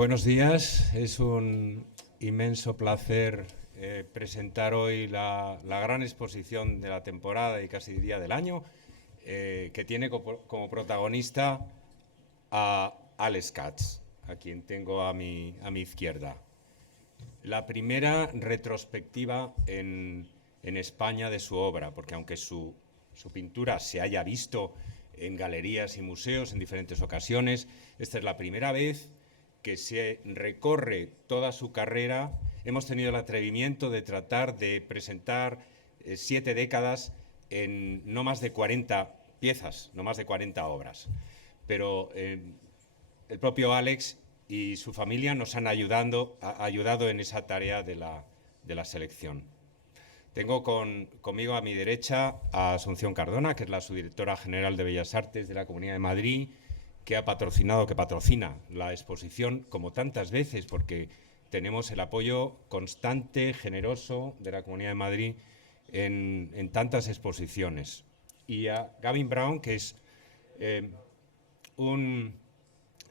Buenos días, es un inmenso placer presentar hoy la gran exposición de la temporada y casi diría del año, que tiene como protagonista a Alex Katz, a quien tengo a mi izquierda. La primera retrospectiva en España de su obra, porque aunque su pintura se haya visto en galerías y museos en diferentes ocasiones, esta es la primera vez que se recorre toda su carrera. Hemos tenido el atrevimiento de tratar de presentar 7 décadas en no más de 40 piezas, no más de 40 obras. Pero el propio Alex y su familia nos han ayudado en esa tarea de la selección. Tengo conmigo a mi derecha a Asunción Cardona, que es la subdirectora general de Bellas Artes de la Comunidad de Madrid, que patrocina la exposición como tantas veces, porque tenemos el apoyo constante, generoso de la Comunidad de Madrid en tantas exposiciones. Y a Gavin Brown, que es un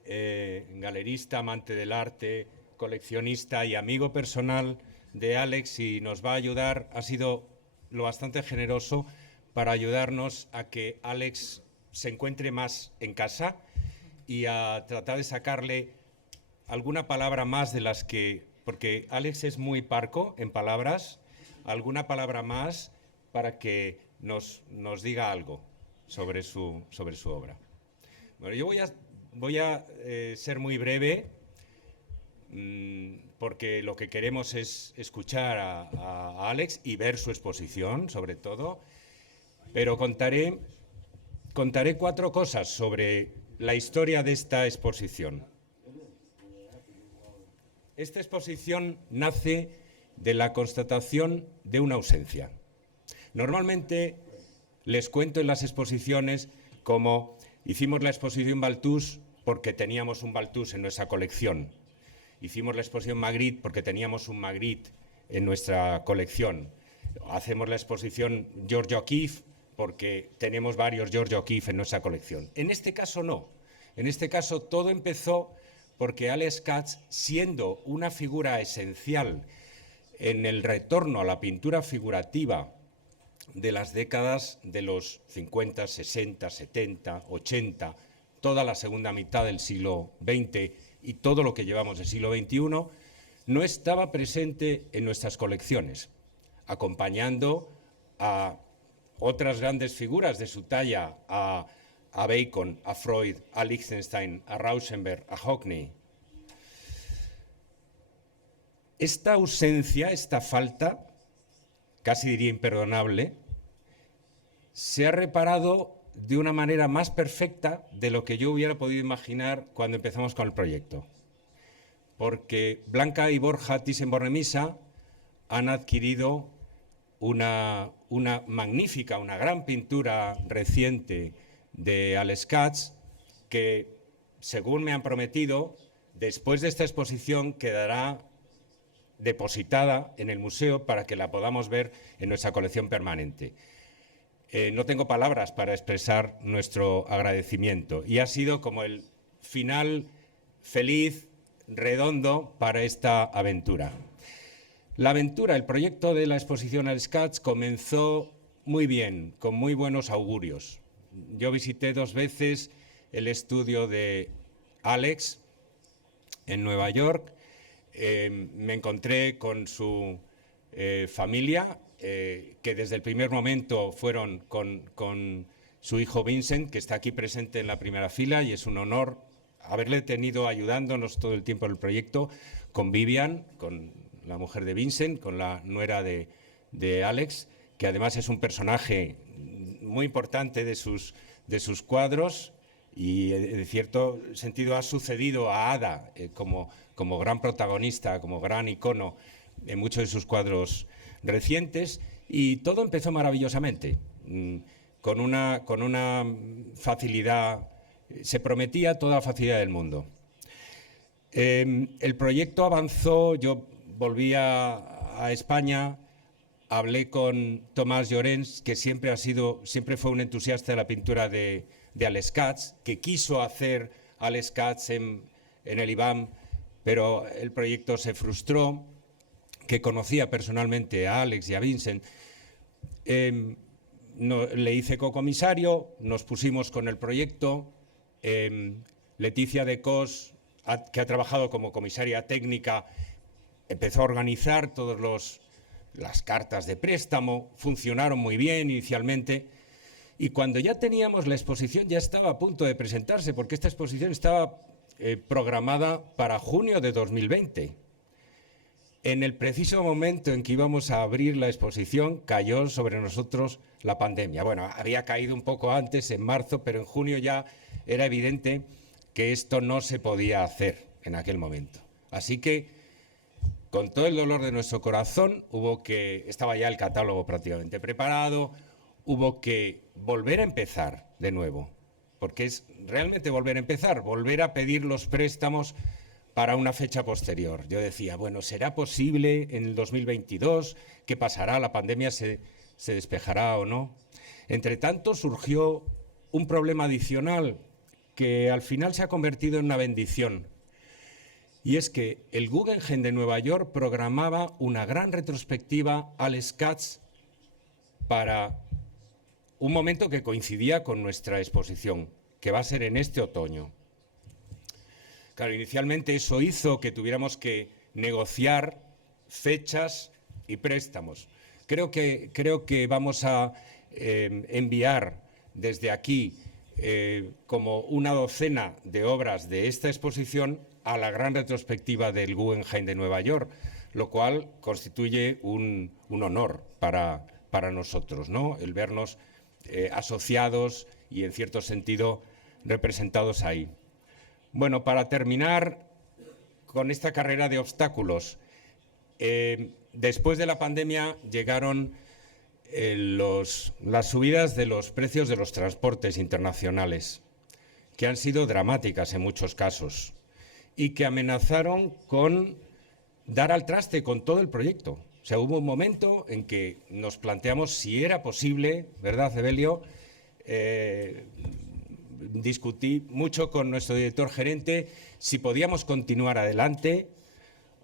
galerista, amante del arte, coleccionista y amigo personal de Alex, y nos va a ayudar, ha sido lo bastante generoso para ayudarnos a que Alex se encuentre más en casa y a tratar de sacarle alguna palabra más de las que, porque Alex es muy parco en palabras, alguna palabra más para que nos diga algo sobre su obra. Bueno, yo voy a ser muy breve, porque lo que queremos es escuchar a Alex y ver su exposición, sobre todo, pero contaré 4 cosas sobre la historia de esta exposición. Esta exposición nace de la constatación de una ausencia. Normalmente les cuento en las exposiciones como hicimos la exposición Balthus porque teníamos un Balthus en nuestra colección. Hicimos la exposición Magritte porque teníamos un Magritte en nuestra colección. Hacemos la exposición George O'Keeffe porque tenemos varios George O'Keeffe en nuestra colección. En este caso no. En este caso todo empezó porque Alex Katz, siendo una figura esencial en el retorno a la pintura figurativa de las décadas de los 50, 60, 70, 80, toda la segunda mitad del siglo XX y todo lo que llevamos del siglo XXI, no estaba presente en nuestras colecciones, acompañando a otras grandes figuras de su talla, a Bacon, a Freud, a Lichtenstein, a Rauschenberg, a Hockney. Esta ausencia, esta falta, casi diría imperdonable, se ha reparado de una manera más perfecta de lo que yo hubiera podido imaginar cuando empezamos con el proyecto. Porque Blanca y Borja Thyssen-Bornemisza han adquirido una magnífica, una gran pintura reciente de Alex Katz, que, según me han prometido, después de esta exposición quedará depositada en el museo para que la podamos ver en nuestra colección permanente. No tengo palabras para expresar nuestro agradecimiento y ha sido como el final feliz, redondo para esta aventura. La aventura, el proyecto de la exposición Alex Katz comenzó muy bien, con muy buenos augurios. Yo visité 2 veces el estudio de Alex en Nueva York. Me encontré con su familia, que desde el primer momento fueron con su hijo Vincent, que está aquí presente en la primera fila, y es un honor haberle tenido ayudándonos todo el tiempo en el proyecto, con Vivian, con la mujer de Vincent, con la nuera de Alex, que además es un personaje muy importante de sus cuadros y en cierto sentido ha sucedido a Ada como gran protagonista, como gran icono en muchos de sus cuadros recientes, y todo empezó maravillosamente, con una facilidad, se prometía toda la facilidad del mundo. El proyecto avanzó, yo volví a España, hablé con Tomás Llorens, que siempre fue un entusiasta de la pintura de Alex Katz, que quiso hacer Alex Katz en el IBAM pero el proyecto se frustró, que conocía personalmente a Alex y a Vincent. Le hice cocomisario, nos pusimos con el proyecto. Leticia de Cos, que ha trabajado como comisaria técnica, empezó a organizar todas las cartas de préstamo, funcionaron muy bien inicialmente, y cuando ya teníamos la exposición ya estaba a punto de presentarse, porque esta exposición estaba programada para junio de 2020. En el preciso momento en que íbamos a abrir la exposición, cayó sobre nosotros la pandemia. Bueno, había caído un poco antes, en marzo, pero en junio ya era evidente que esto no se podía hacer en aquel momento. Así que, con todo el dolor de nuestro corazón, estaba ya el catálogo prácticamente preparado, hubo que volver a empezar de nuevo, porque es realmente volver a empezar, volver a pedir los préstamos para una fecha posterior. Yo decía, bueno, ¿será posible en el 2022? ¿Qué pasará? ¿La pandemia se despejará o no? Entre tanto, surgió un problema adicional que al final se ha convertido en una bendición. Y es que el Guggenheim de Nueva York programaba una gran retrospectiva Alex Katz para un momento que coincidía con nuestra exposición, que va a ser en este otoño. Claro, inicialmente eso hizo que tuviéramos que negociar fechas y préstamos. Creo que vamos a enviar desde aquí como una docena de obras de esta exposición a la gran retrospectiva del Guggenheim de Nueva York, lo cual constituye un honor para nosotros, ¿no? El vernos asociados y, en cierto sentido, representados ahí. Bueno, para terminar con esta carrera de obstáculos, después de la pandemia llegaron las subidas de los precios de los transportes internacionales, que han sido dramáticas en muchos casos y que amenazaron con dar al traste con todo el proyecto. O sea, hubo un momento en que nos planteamos si era posible, ¿verdad, Evelio? Discutí mucho con nuestro director gerente si podíamos continuar adelante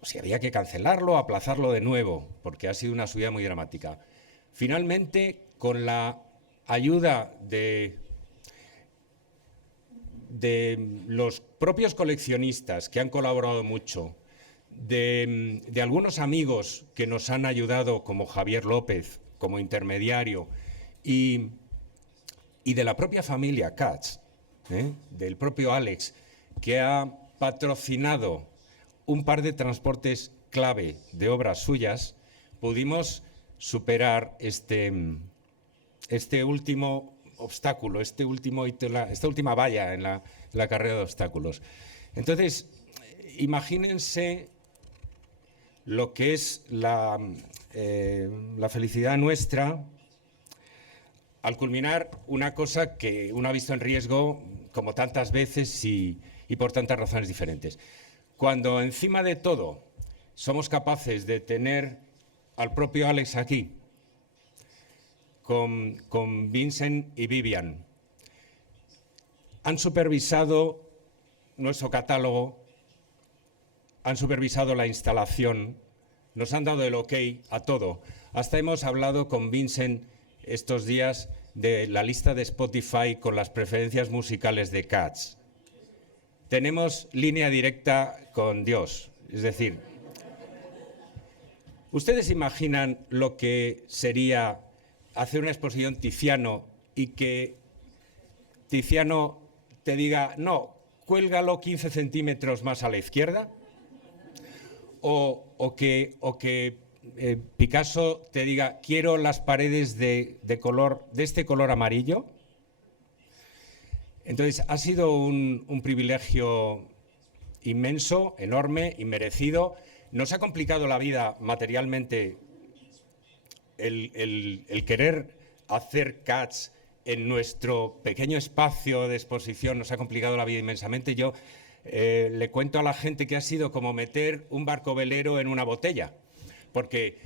o si había que cancelarlo, aplazarlo de nuevo, porque ha sido una subida muy dramática. Finalmente, con la ayuda de los propios coleccionistas que han colaborado mucho, de algunos amigos que nos han ayudado, como Javier López, como intermediario, y de la propia familia Katz, del propio Alex, que ha patrocinado un par de transportes clave de obras suyas, pudimos superar este último obstáculo, esta última valla en la carrera de obstáculos. Entonces, imagínense lo que es la felicidad nuestra al culminar una cosa que uno ha visto en riesgo como tantas veces y por tantas razones diferentes. Cuando encima de todo somos capaces de tener al propio Alex aquí, con Vincent y Vivian, han supervisado nuestro catálogo, han supervisado la instalación, nos han dado el ok a todo. Hasta hemos hablado con Vincent estos días de la lista de Spotify con las preferencias musicales de Katz. Tenemos línea directa con Dios, es decir, ¿ustedes imaginan lo que sería hacer una exposición Tiziano y que Tiziano te diga, no, cuélgalo 15 centímetros más a la izquierda? O que Picasso te diga, quiero las paredes de este color amarillo. Entonces, ha sido un privilegio inmenso, enorme y merecido. Nos ha complicado la vida materialmente el querer hacer Katz en nuestro pequeño espacio de exposición, nos ha complicado la vida inmensamente. Yo le cuento a la gente que ha sido como meter un barco velero en una botella, porque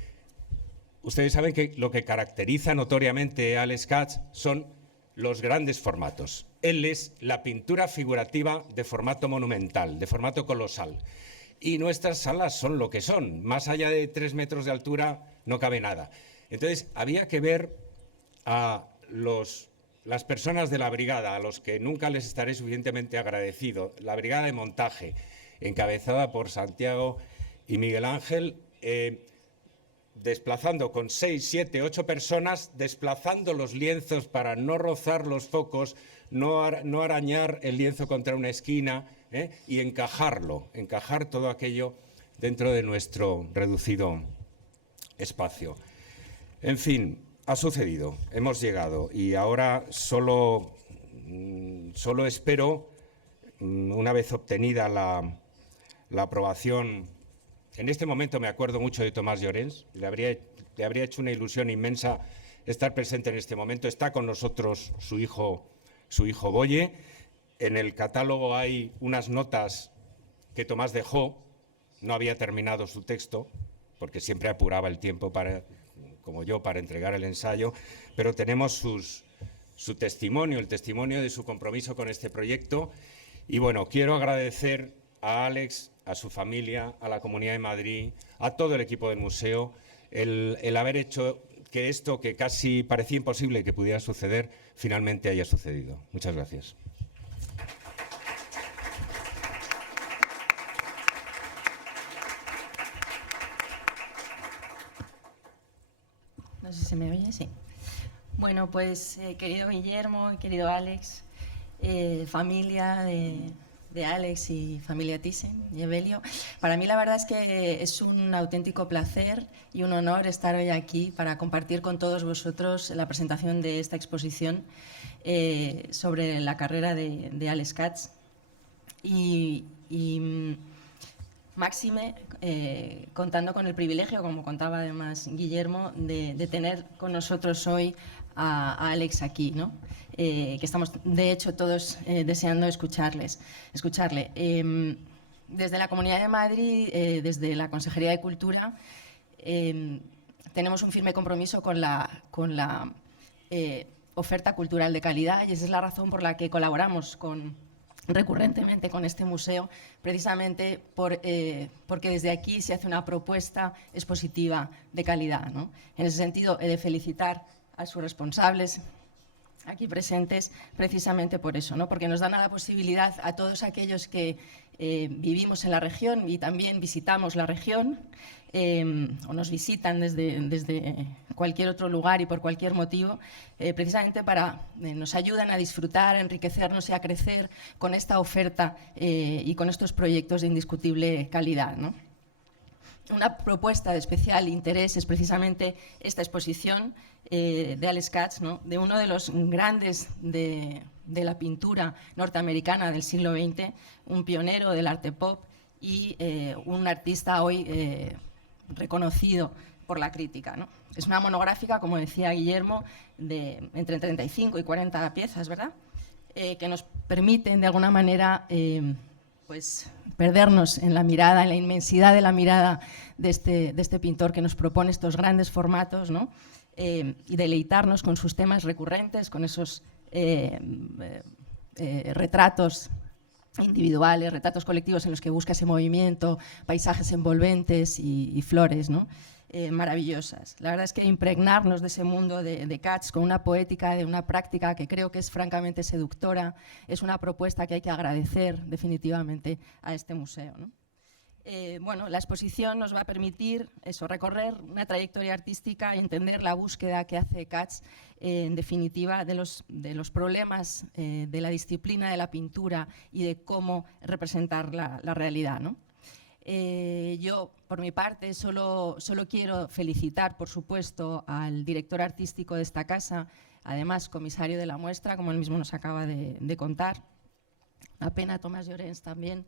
ustedes saben que lo que caracteriza notoriamente a Alex Katz son los grandes formatos. Él es la pintura figurativa de formato monumental, de formato colosal. y nuestras salas son lo que son. Más allá de 3 metros de altura no cabe nada. Entonces, había que ver a las personas de la brigada, a los que nunca les estaré suficientemente agradecido, la brigada de montaje, encabezada por Santiago y Miguel Ángel, desplazando con 6, 7, 8 personas, desplazando los lienzos para no rozar los focos, no arañar el lienzo contra una esquina, y encajar todo aquello dentro de nuestro reducido espacio. En fin, ha sucedido, hemos llegado y ahora solo espero, una vez obtenida la aprobación. En este momento me acuerdo mucho de Tomás Llorens, le habría hecho una ilusión inmensa estar presente en este momento. Está con nosotros su hijo Boye. En el catálogo hay unas notas que Tomás dejó, no había terminado su texto, porque siempre apuraba el tiempo como yo, para entregar el ensayo, pero tenemos su testimonio, el testimonio de su compromiso con este proyecto. Y bueno, quiero agradecer a Alex, a su familia, a la Comunidad de Madrid, a todo el equipo del museo, el haber hecho que esto que casi parecía imposible que pudiera suceder, finalmente haya sucedido. Muchas gracias. No sé si me oye, sí. Bueno, pues querido Guillermo, querido Alex, familia de Alex y familia Thyssen y Evelio, para mí la verdad es que es un auténtico placer y un honor estar hoy aquí para compartir con todos vosotros la presentación de esta exposición sobre la carrera de Alex Katz. Y máxime, contando con el privilegio, como contaba además Guillermo, de tener con nosotros hoy a Alex aquí, ¿no? Que estamos, de hecho, todos deseando escucharle. Desde la Comunidad de Madrid, desde la Consejería de Cultura, tenemos un firme compromiso con la oferta cultural de calidad, y esa es la razón por la que colaboramos recurrentemente con este museo, precisamente porque desde aquí se hace una propuesta expositiva de calidad, ¿no? En ese sentido, he de felicitar a sus responsables aquí presentes precisamente por eso, ¿no? Porque nos dan la posibilidad a todos aquellos que vivimos en la región y también visitamos la región, o nos visitan desde cualquier otro lugar y por cualquier motivo, precisamente nos ayudan a disfrutar, a enriquecernos y a crecer con esta oferta y con estos proyectos de indiscutible calidad, ¿no? Una propuesta de especial interés es precisamente esta exposición de Alex Katz, ¿no? De uno de los grandes de la pintura norteamericana del siglo XX, un pionero del arte pop y un artista hoy reconocido por la crítica, ¿no? Es una monográfica, como decía Guillermo, de entre 35 y 40 piezas, ¿verdad? Que nos permiten, de alguna manera, pues perdernos en la mirada, en la inmensidad de la mirada de este pintor que nos propone estos grandes formatos, ¿no? Y deleitarnos con sus temas recurrentes, con esos retratos individuales, retratos colectivos en los que busca ese movimiento, paisajes envolventes y flores, ¿no? Maravillosas. La verdad es que impregnarnos de ese mundo de Katz con una poética, de una práctica que creo que es francamente seductora, es una propuesta que hay que agradecer definitivamente a este museo, ¿no? Bueno, la exposición nos va a permitir recorrer una trayectoria artística y entender la búsqueda que hace Katz, en definitiva, de los problemas de la disciplina de la pintura y de cómo representar la realidad, ¿no? Yo, por mi parte, solo quiero felicitar, por supuesto, al director artístico de esta casa, además comisario de la muestra, como él mismo nos acaba de contar, a pena Tomás Llorens también,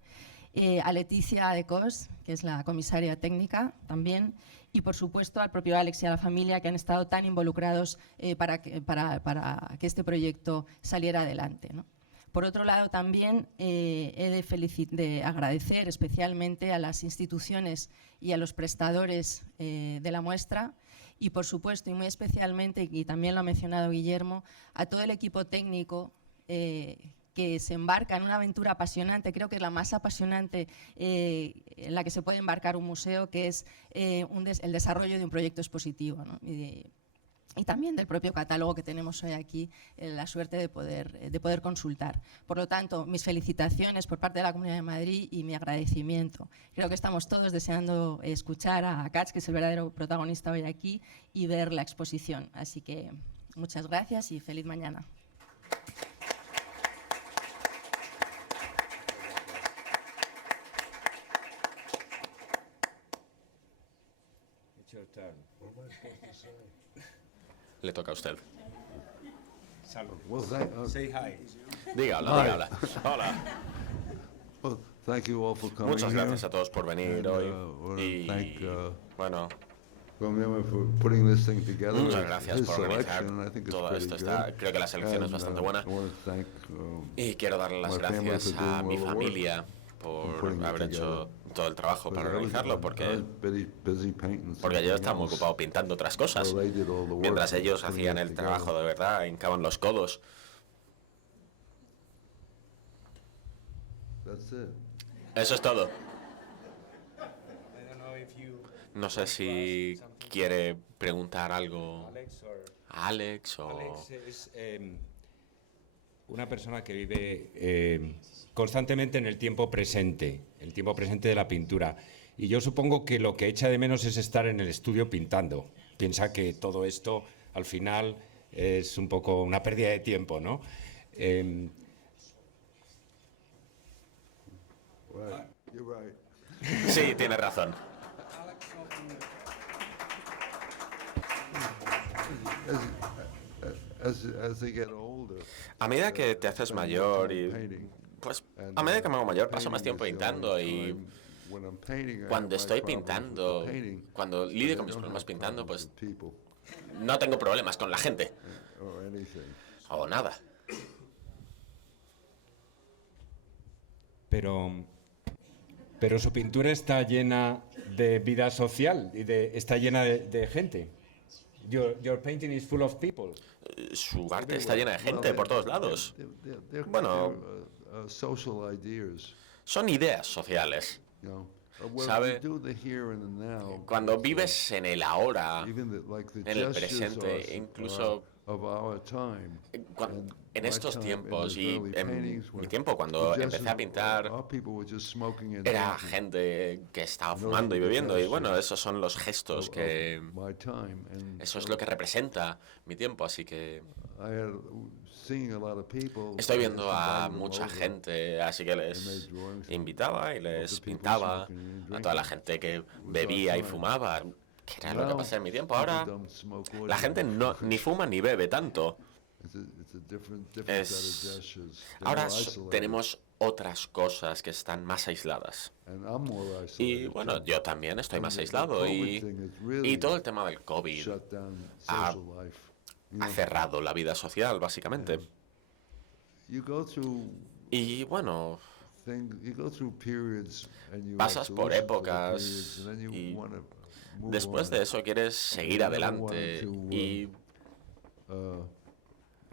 a Leticia Decos, que es la comisaria técnica también, y por supuesto al propio Alex y a la familia que han estado tan involucrados para que este proyecto saliera adelante, ¿no? Por otro lado, también he de agradecer especialmente a las instituciones y a los prestadores de la muestra y, por supuesto, y muy especialmente, y también lo ha mencionado Guillermo, a todo el equipo técnico que se embarca en una aventura apasionante, creo que es la más apasionante en la que se puede embarcar un museo, que es el desarrollo de un proyecto expositivo, ¿no? Y también del propio catálogo que tenemos hoy aquí, la suerte de poder consultar. Por lo tanto, mis felicitaciones por parte de la Comunidad de Madrid y mi agradecimiento. Creo que estamos todos deseando escuchar a Katz, que es el verdadero protagonista hoy aquí, y ver la exposición. Así que muchas gracias y feliz mañana. Le toca a usted. Well, Say hi. Diga, hola. Hola. well, thank you all for coming Muchas here. gracias a todos por venir And, hoy. wanna Y thank, bueno, Guillermo for putting this thing together. muchas gracias His por organizar selection, I think it's todo pretty esto. good. Creo que la selección es And, bastante buena. I want to thank, Y quiero darle las my family gracias for a doing mi all the work familia putting por it haber hecho todo el trabajo para because I was- organizarlo, I was porque busy painting yo something estaba muy else. ocupado pintando otras cosas. So they did all the work Mientras of ellos putting hacían it el together. trabajo de verdad, hincaban los codos. That's it. Eso es todo. No sé si quiere preguntar algo a Alex o... Alex es una persona que vive constantemente en el tiempo presente de la pintura. Y yo supongo que lo que echa de menos es estar en el estudio pintando. Piensa que todo esto, al final, es un poco una pérdida de tiempo, ¿no? Right. You're right. Sí, tiene razón. As they get older, A medida que te haces mayor y... painting. Pues And, a medida que me hago mayor paso painting más tiempo is the pintando only y time when I'm painting, I have cuando my estoy problems with the pintando, painting, cuando but lidio I con mis don't problemas have pintando, problems pues with people no tengo problemas con la gente or anything. o nada. Pero su pintura está llena de vida social y está llena de gente. Your painting is full of people. Su arte está llena de gente por todos lados. Bueno, Social ideas, son ideas sociales. you know. What Sabe, we do the here and the now, Cuando vives en el ahora, even like the en el gestures presente, incluso of our time, and en my estos time, tiempos in y the early en paintings mi were tiempo cuando the empecé a gestures, pintar, our people were just smoking and era dancing gente que estaba fumando y bebiendo y bueno, esos son los gestos que... my time, and Eso es lo que representa mi tiempo, así que I had seeing a lot of people. estoy I viendo just a invited them mucha over. gente, así que les invitaba y les pintaba a toda la gente que bebía y fumaba, que era lo que pasaba en mi tiempo. Ahora People don't smoke la gente no, ni fuma ni bebe tanto. It's a different set of Es... gestures. They're Ahora more isolated, tenemos otras cosas que están más aisladas. and I'm more isolated Y bueno, too. yo también estoy más And the aislado COVID thing has really y todo el tema del COVID shut down ha- social life. You ha know, cerrado la vida social, básicamente. you go through Y bueno, you go through periods and you pasas have to por listen to the épocas periods, and then you y wanna move después on, de eso quieres seguir I adelante wanted to, y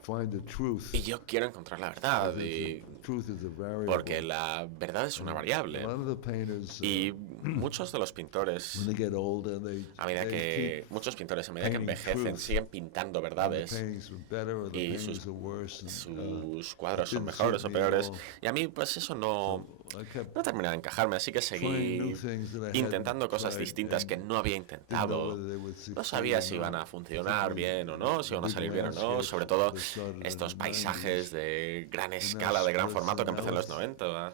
find the truth. yo quiero encontrar la verdad y Truth is a variable. porque la verdad es una A variable lot of the painters, y muchos de los pintores when they get older, a medida they que keep muchos pintores a medida que painting envejecen truth. siguen pintando the verdades paintings are better or the y paintings are worse. And, sus cuadros son didn't mejores o suit me peores at all. y a mí pues eso no I kept no termina de encajarme, así que trying new seguí things that I hadn't intentando cosas tried distintas que and no había didn't know intentado. whether they would succeed No sabía or si not, iban a funcionar bien o no, si iban a salir bien o no, sobre todo estos paisajes de gran escala, de gran formato que empecé en los 90.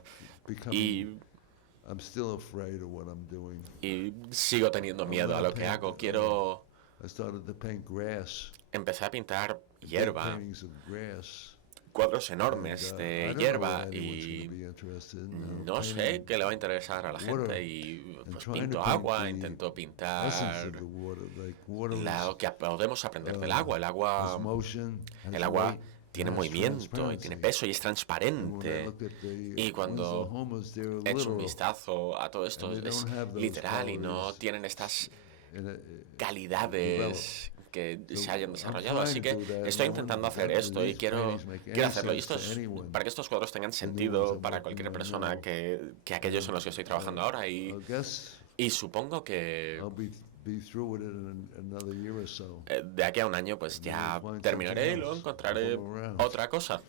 Y, I'm still afraid of what I'm doing. y sigo teniendo miedo a lo que hago. Quiero... I started to paint grass. Empecé a pintar big hierba, paintings of grass. cuadros enormes I de don't hierba know anyone's gonna y be interested in, no sé painting qué le va a interesar a la water gente y and pues trying pinto to paint agua, the intento essence pintar of the water, like water lo que podemos aprender del agua. El has agua, motion, has el agua weight, tiene has movimiento y transparency. tiene peso y es And when I transparente. looked at the Y ones in cuando Oklahoma's, they were echo un literal. vistazo a todo esto And they es don't have those literal y no qualities tienen estas And, calidades que se hayan desarrollado. Así que estoy intentando hacer esto y quiero hacerlo. Y para que estos cuadros tengan sentido para cualquier persona que aquellos en los que estoy trabajando ahora. Y supongo que de aquí a un año pues ya terminaré y luego encontraré otra cosa.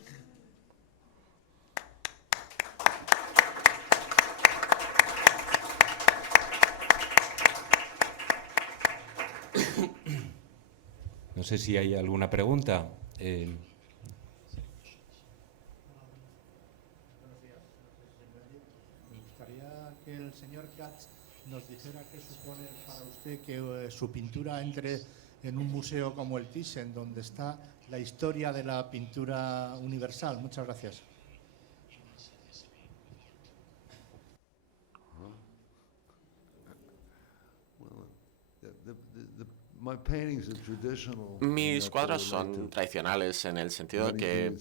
No sé si hay alguna pregunta. Me gustaría que el señor Katz nos dijera qué supone para usted que su pintura entre en un museo como el Thyssen, donde está la historia de la pintura universal. Muchas gracias. Mis cuadros son tradicionales en el sentido de que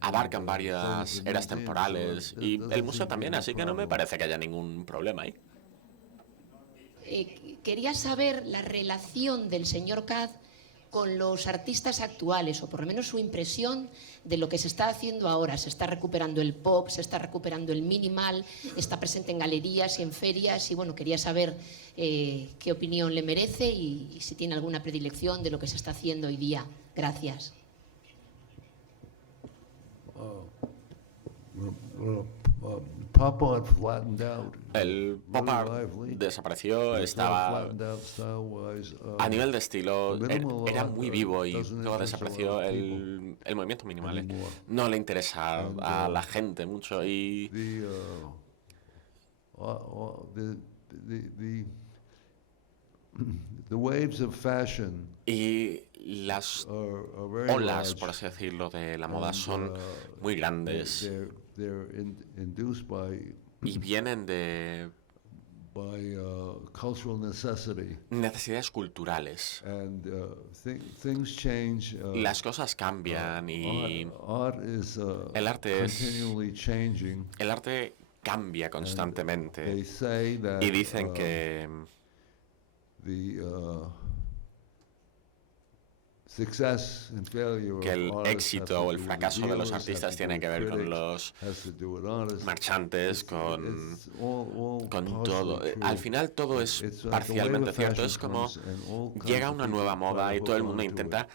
abarcan varias eras temporales y el museo también, así que no me parece que haya ningún problema ahí. Quería saber la relación del señor Katz con los artistas actuales, o por lo menos su impresión de lo que se está haciendo ahora. Se está recuperando el pop, se está recuperando el minimal, está presente en galerías y en ferias, y bueno, quería saber qué opinión le merece y si tiene alguna predilección de lo que se está haciendo hoy día. Gracias. El pop art desapareció, estaba a nivel de estilo, era muy vivo y luego desapareció el movimiento minimal. No le interesa a la gente mucho y las olas, por así decirlo, de la moda son muy grandes y vienen de necesidades culturales. Las cosas cambian y el arte cambia constantemente. Y dicen que el éxito o el fracaso de los artistas tiene que ver con los marchantes, con todo. Al final todo es parcialmente cierto. Es como llega una nueva moda y todo el mundo intenta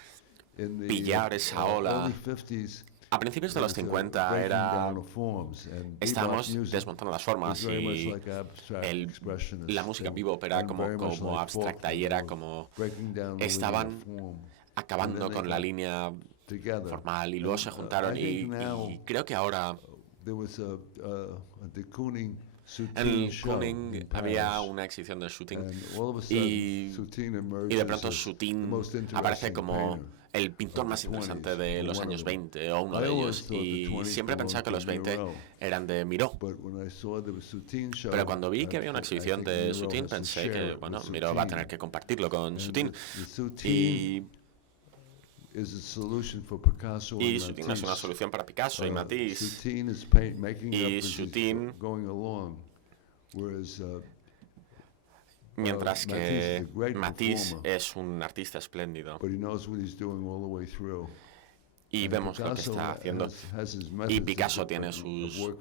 pillar esa ola. A principios de los 50 estábamos desmontando las formas y la música bebop era como abstracta y era como estaban acabando con la línea formal y luego se juntaron y creo que ahora en el Kooning había una exhibición de Soutine y de pronto Soutine aparece como el pintor más interesante de los años 20 o uno de ellos, y siempre pensaba que los 20 eran de Miró, pero cuando vi que había una exhibición de Soutine pensé que bueno, Miró va a tener que compartirlo con Soutine y Soutine es una solución para Picasso y Matisse, y Soutine, mientras que Matisse es un artista espléndido y vemos lo que está haciendo, y Picasso tiene sus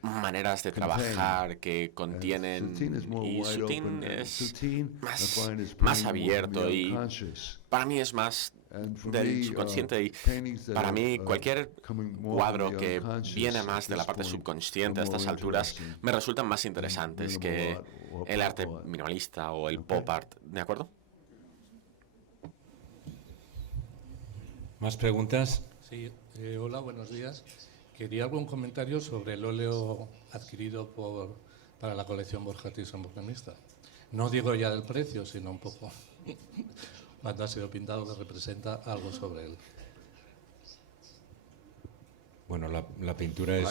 maneras de trabajar que contienen, y Soutine es más abierto y para mí es más del subconsciente, y para mí cualquier cuadro que viene más de la parte subconsciente a estas alturas me resultan más interesantes que el arte minimalista o el pop art, ¿de acuerdo? ¿Más preguntas? Sí, hola, buenos días. Quería algún comentario sobre el óleo adquirido para la colección Borja Thyssen Botanista. No digo ya del precio, sino un poco cuando ha sido pintado, que representa algo sobre él. Bueno, la pintura es...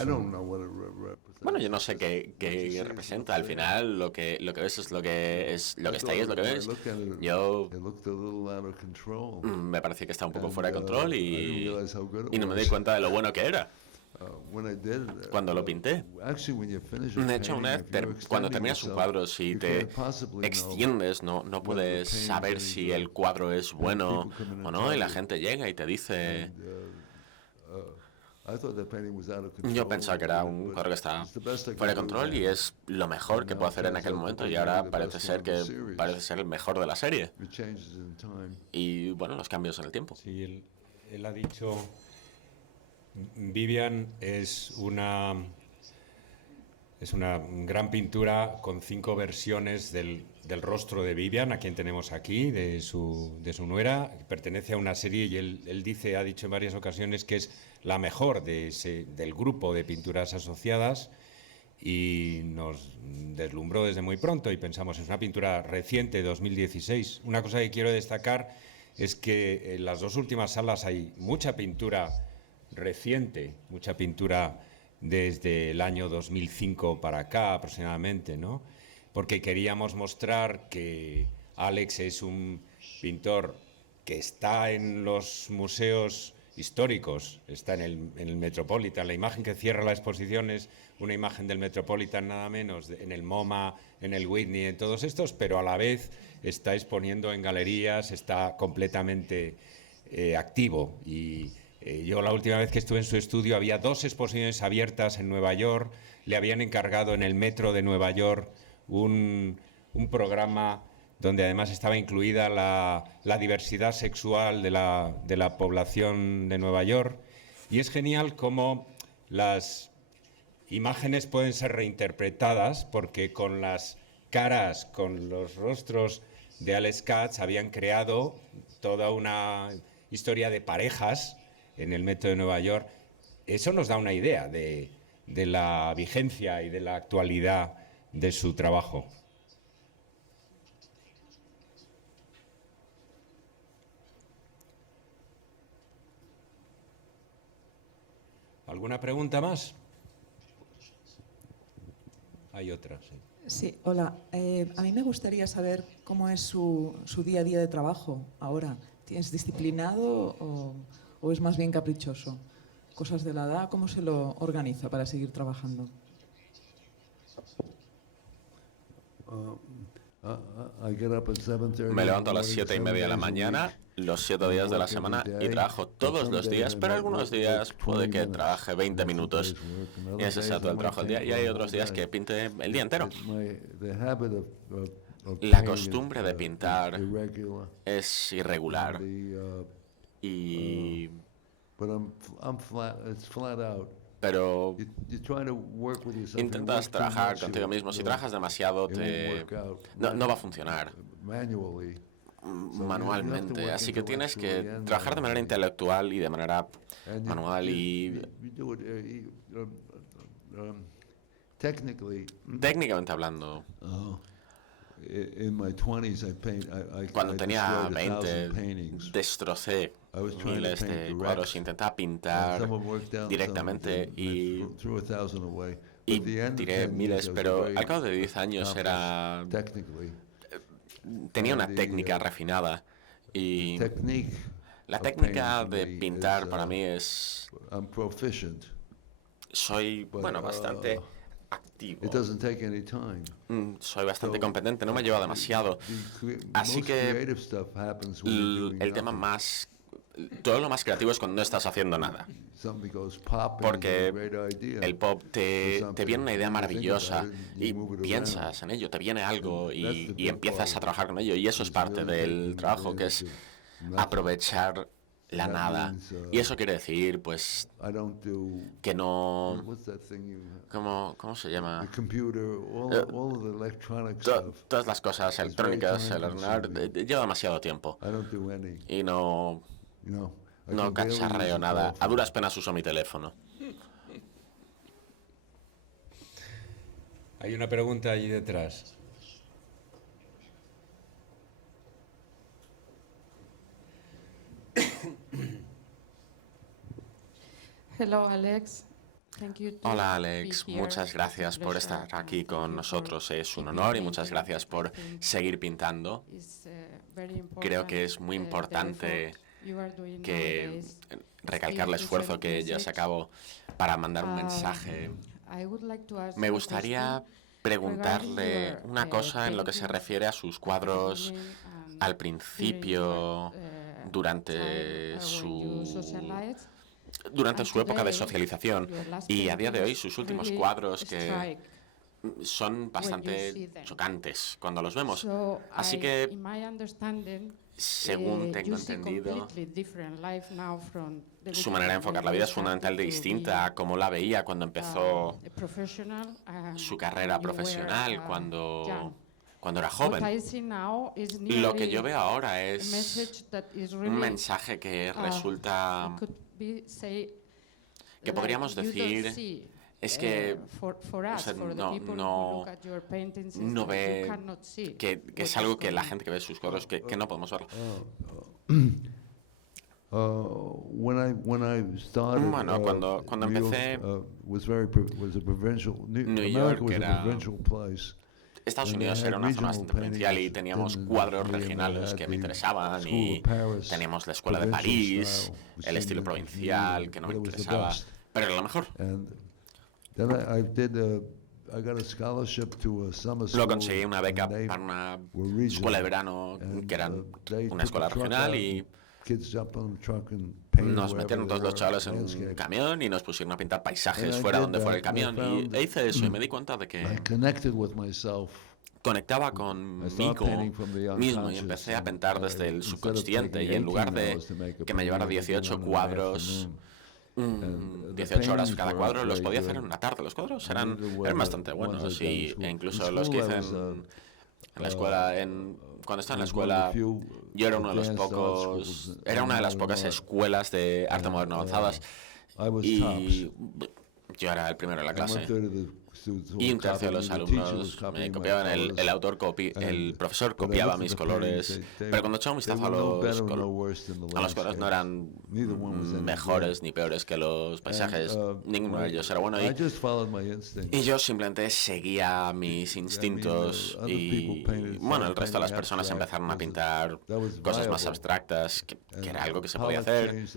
Bueno, yo no sé qué representa. Al final, lo que ves es lo que está ahí, es lo que ves. Yo me parecía que está un poco fuera de control y no me di cuenta de lo bueno que era. Cuando lo pinté, de hecho, una vez cuando terminas un cuadro, si te extiendes, no puedes saber si el cuadro es bueno o no, y la gente llega y te dice... Yo pensaba que era un cuadro que está fuera de control y es lo mejor que puedo hacer en aquel momento, y ahora parece ser el mejor de la serie. Y bueno, los cambios en el tiempo. Sí, él ha dicho... Vivian es una gran pintura con 5 versiones del rostro de Vivian, a quien tenemos aquí, de su nuera. Pertenece a una serie y él ha dicho en varias ocasiones que es la mejor del grupo de pinturas asociadas, y nos deslumbró desde muy pronto y pensamos, es una pintura reciente, 2016. Una cosa que quiero destacar es que en las 2 últimas salas hay mucha pintura reciente, mucha pintura desde el año 2005 para acá aproximadamente, ¿no? Porque queríamos mostrar que Alex es un pintor que está en los museos históricos, está en el Metropolitan. La imagen que cierra la exposición es una imagen del Metropolitan nada menos, en el MoMA, en el Whitney, en todos estos, pero a la vez está exponiendo en galerías, está completamente activo. Y yo la última vez que estuve en su estudio había 2 exposiciones abiertas en Nueva York. Le habían encargado en el metro de Nueva York un programa donde además estaba incluida la diversidad sexual de la población de Nueva York. Y es genial cómo las imágenes pueden ser reinterpretadas, porque con las caras, con los rostros de Alex Katz habían creado toda una historia de parejas en el metro de Nueva York. Eso nos da una idea de la vigencia y de la actualidad de su trabajo. ¿Alguna pregunta más? Hay otra, sí. Sí, hola. A mí me gustaría saber cómo es su día a día de trabajo ahora. ¿Es disciplinado o es más bien caprichoso? Cosas de la edad, ¿cómo se lo organiza para seguir trabajando? Me levanto a las 7:30 de la mañana, los 7 días de la semana, y trabajo todos los días, pero algunos días puede que trabaje 20 minutos. Y ese sea todo el trabajo del día. Y hay otros días que pinte el día entero. La costumbre de pintar es irregular. Pero intentas trabajar contigo mismo. Si trabajas demasiado, no va a funcionar manualmente. Así que tienes que trabajar de manera intelectual y de manera manual. Y técnicamente hablando, cuando tenía 20, destrocé miles de cuadros, intentaba pintar directamente y tiré miles, pero al cabo de 10 años tenía una técnica refinada, y la técnica de pintar para mí soy bastante activo. Soy bastante competente, no me lleva demasiado. Así que todo lo más creativo es cuando no estás haciendo nada. Porque el pop te viene una idea maravillosa y piensas en ello, te viene algo y empiezas a trabajar con ello. Y eso es parte del trabajo, que es aprovechar la nada. Y eso quiere decir, pues, que no... ¿Cómo se llama? Todas las cosas electrónicas, el ordenador, lleva demasiado tiempo. Y no cacharreo nada. A duras penas uso mi teléfono. Hay una pregunta allí detrás. Hello, Alex. Hola, Alex. Muchas gracias por estar aquí con nosotros. Es un honor, y muchas gracias por seguir pintando. Creo que es muy importante que recalcar el esfuerzo que llevas a cabo para mandar un mensaje. Me gustaría preguntarle una cosa en lo que se refiere a sus cuadros al principio, durante su época de socialización, y a día de hoy sus últimos cuadros, que son bastante chocantes cuando los vemos. Así que, según tengo entendido, su manera de enfocar la vida es fundamentalmente distinta a como la veía cuando empezó su carrera profesional, cuando era joven. Lo que yo veo ahora es un mensaje que resulta, que podríamos decir, es que usted no ve, que es algo que la gente que ve sus cuadros, que no podemos verlo. Bueno, cuando empecé, New York era... Estados Unidos era una zona bastante provincial y teníamos cuadros regionales que me interesaban, y teníamos la escuela de París, el estilo provincial que no me interesaba, pero era lo mejor. Luego conseguí una beca para una escuela de verano que era una escuela regional, y nos metieron todos los chavales en un camión y nos pusieron a pintar paisajes fuera donde fuera el camión, y hice eso y me di cuenta de que conectaba conmigo mismo y empecé a pintar desde el subconsciente, y en lugar de que me llevara 18 cuadros, 18 horas cada cuadro, los podía hacer en una tarde. Los cuadros eran bastante buenos, e incluso los que hice en la escuela, cuando estaba en la escuela, yo era uno de los pocos, era una de las pocas escuelas de arte moderno avanzadas, y yo era el primero en la clase. Y un tercio de los alumnos me copiaban, el profesor copiaba mis colores, pero cuando echaba un vistazo a los colores no eran mejores ni peores que los paisajes, ninguno de ellos era bueno, y yo simplemente seguía mis instintos, y bueno, el resto de las personas empezaron a pintar cosas más abstractas, que era algo que se podía hacer,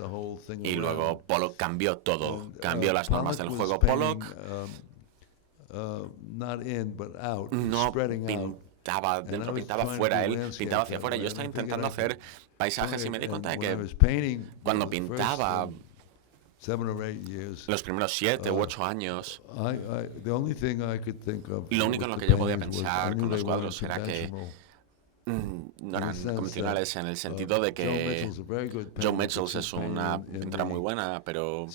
y luego Pollock cambió todo, cambió las normas del juego. Pollock no pintaba dentro, pintaba fuera, él pintaba hacia afuera. Yo estaba intentando hacer paisajes y me di cuenta de que cuando pintaba los primeros 7 u 8 años, lo único en lo que yo podía pensar con los cuadros era que no eran convencionales, en el sentido de que Joe Mitchell es una pintura muy buena, pero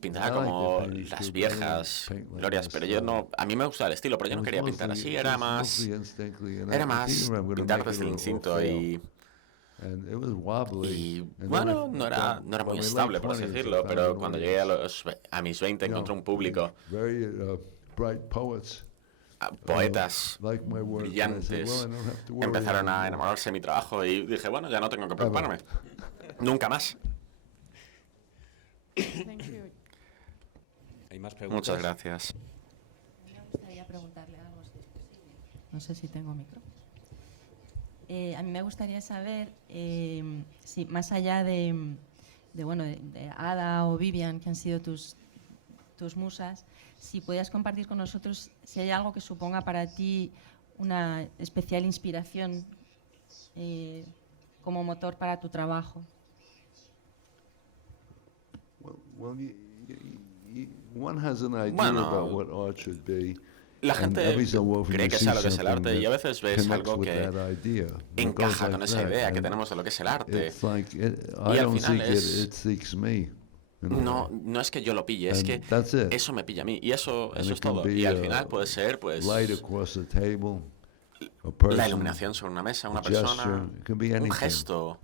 pintaba como las viejas glorias, pero yo no, a mí me gusta el estilo, pero yo no quería pintar así, era más pintar desde el instinto, y bueno, no era muy estable, por así decirlo, pero cuando llegué a mis 20 encontré un público, poetas brillantes empezaron a enamorarse de mi trabajo, y dije, bueno, ya no tengo que preocuparme, nunca más. ¿Hay más preguntas? Muchas gracias. Me gustaría preguntarle algo, si es posible. No sé si tengo micro. A mí me gustaría saber si, más allá de Ada o Vivian, que han sido tus musas, si podías compartir con nosotros si hay algo que suponga para ti una especial inspiración como motor para tu trabajo. Bueno, la gente cree que sea lo que es el arte, y a veces ves algo que encaja con esa idea que tenemos de lo que es el arte, y al final no es que yo lo pille, es que eso me pilla a mí, y eso es todo, y al final puede ser la iluminación sobre una mesa, una persona, un gesto,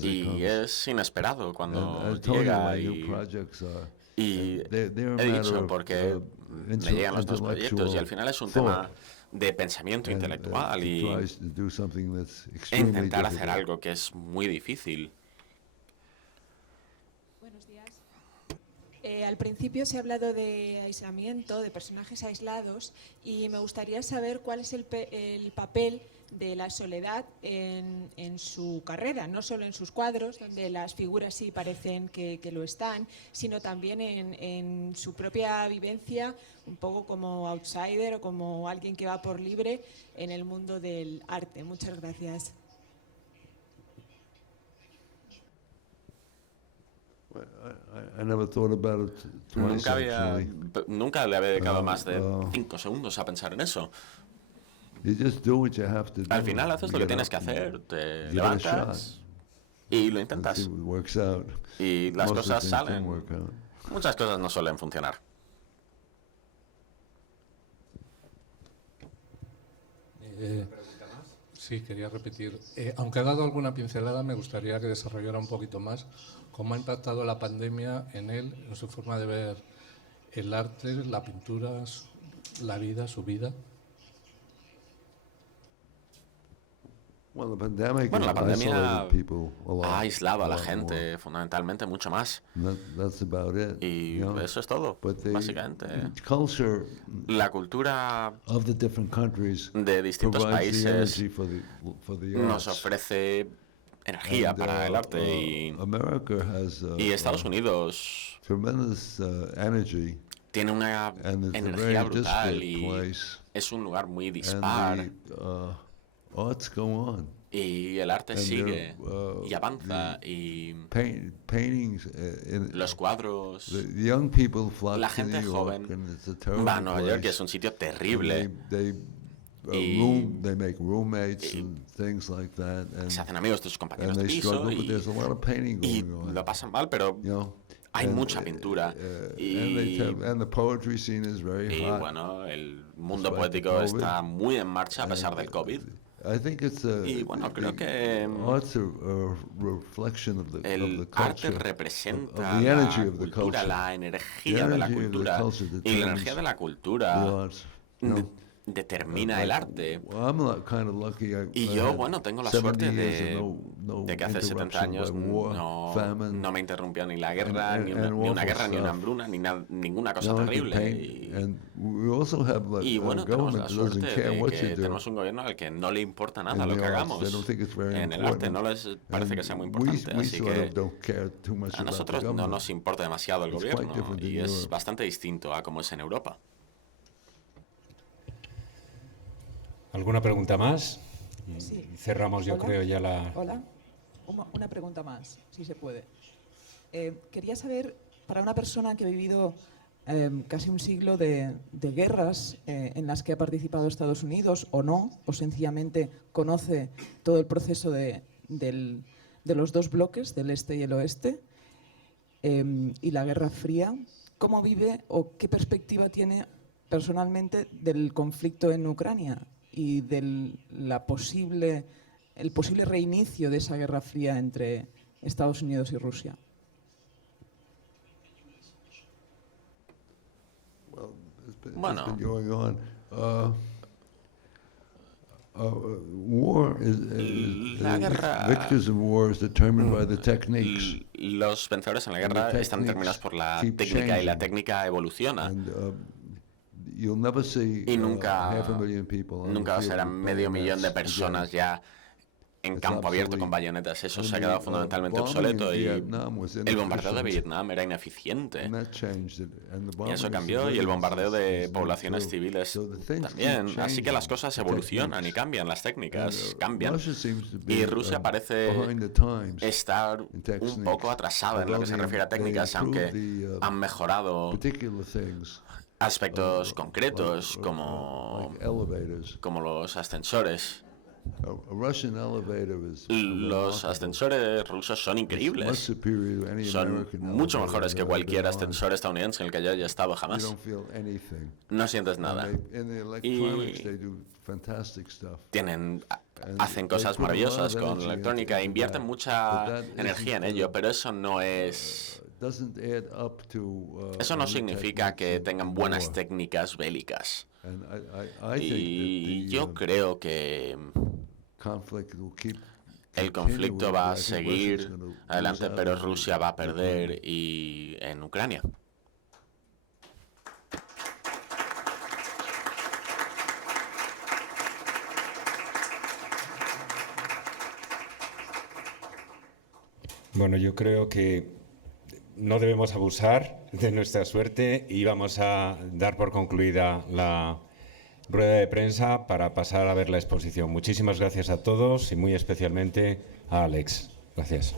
y es inesperado cuando llega, y he dicho porque me llegan los 2 proyectos, y al final es un tema de pensamiento intelectual, y intentar hacer algo que es muy difícil. Buenos días. Al principio se ha hablado de aislamiento, de personajes aislados, y me gustaría saber cuál es el papel de la soledad en su carrera, no solo en sus cuadros, donde las figuras sí parecen que lo están, sino también en su propia vivencia, un poco como outsider o como alguien que va por libre en el mundo del arte. Muchas gracias. Nunca le había dedicado más de 5 segundos a pensar en eso. Al final haces lo que tienes que hacer, te levantas y lo intentas. Y las cosas salen. Muchas cosas no suelen funcionar. Sí, quería repetir. Aunque ha dado alguna pincelada, me gustaría que desarrollara un poquito más cómo ha impactado la pandemia en él, en su forma de ver el arte, la pintura, la vida, su vida. Bueno, la pandemia ha aislado a la gente fundamentalmente mucho más. Y eso es todo, básicamente. La cultura de distintos países nos ofrece energía para el arte y Estados Unidos tiene una energía brutal y es un lugar muy dispar. Y el arte sigue y avanza y los cuadros, la gente joven va a Nueva York, que es un sitio terrible. Y se hacen amigos de sus compañeros de piso y lo pasan mal, pero hay mucha pintura. Y bueno, el mundo poético está muy en marcha a pesar del COVID. Y bueno, creo que el arte representa la cultura, la energía de la cultura, y la energía de la cultura determina el arte. Y yo, bueno, tengo la suerte de que hace 70 años no me interrumpió ni la guerra, ni una guerra, ni una hambruna, ni ninguna cosa terrible. Y bueno, tenemos la suerte de que tenemos un gobierno al que no le importa nada lo que hagamos. En el arte no les parece que sea muy importante, así que a nosotros no nos importa demasiado el gobierno y es bastante distinto a como es en Europa. ¿Alguna pregunta más? Sí. Cerramos, yo creo, ya la... Hola. Una pregunta más, si se puede. Quería saber, para una persona que ha vivido casi un siglo de guerras en las que ha participado Estados Unidos o no, o sencillamente conoce todo el proceso de los dos bloques, del este y el oeste, y la Guerra Fría, ¿cómo vive o qué perspectiva tiene personalmente del conflicto en Ucrania y del el posible reinicio de esa Guerra Fría entre Estados Unidos y Rusia? Bueno, la guerra, los vencedores en la guerra están determinados por la técnica y la técnica evoluciona. Y nunca vas a ver a 500.000 de personas ya en campo abierto con bayonetas. Eso se ha quedado fundamentalmente obsoleto y el bombardeo de Vietnam era ineficiente. Y eso cambió y el bombardeo de poblaciones civiles también. Así que las cosas evolucionan y cambian, las técnicas cambian. Y Rusia parece estar un poco atrasada en lo que se refiere a técnicas, aunque han mejorado aspectos concretos como los ascensores. Los ascensores rusos son increíbles. Son mucho mejores que cualquier ascensor estadounidense en el que yo haya estado jamás. No sientes nada. Y hacen cosas maravillosas con la electrónica e invierten mucha energía en ello, pero eso no es... Eso no significa que tengan buenas técnicas bélicas. Y yo creo que el conflicto va a seguir adelante, pero Rusia va a perder en Ucrania. Bueno, yo creo que no debemos abusar de nuestra suerte y vamos a dar por concluida la rueda de prensa para pasar a ver la exposición. Muchísimas gracias a todos y muy especialmente a Alex. Gracias.